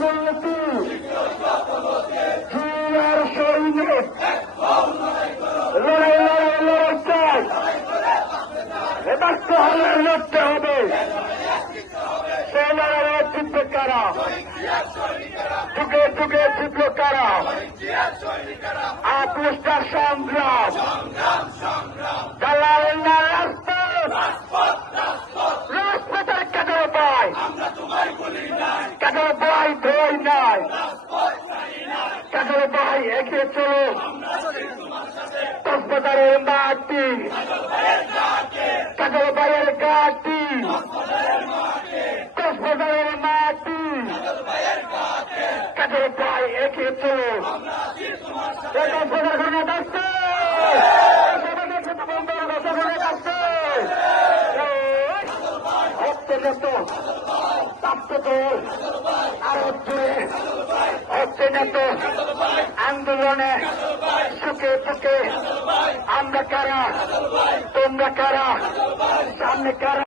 দুর্নীতি আর সৈন্য লড়াই লড়াই লড়াই চাই এবার তো হলে লড়তে হবে সেই লড়াইয়ের জিতবে কারা যুগে যুগে সংগ্রাম দালাল না রাস্তা রাজপথের কাজের পায় কাজের পাই ধই নাই। কাজের ভাই এগিয়ে চলো। কক্সবাজারের মাটি। কাজল ভাইয়ের ঘাটি। কক্সবাজারের মাটি। কাজল ভাই এগিয়ে চলো। কক্সবাজার ঘটনা আসছে হচ্ছে আরও জুড়ে হচ্ছে না তো আন্দোলনে সুখে সুখে আমরা কারা? তোমরা কারা? সামনে কারা?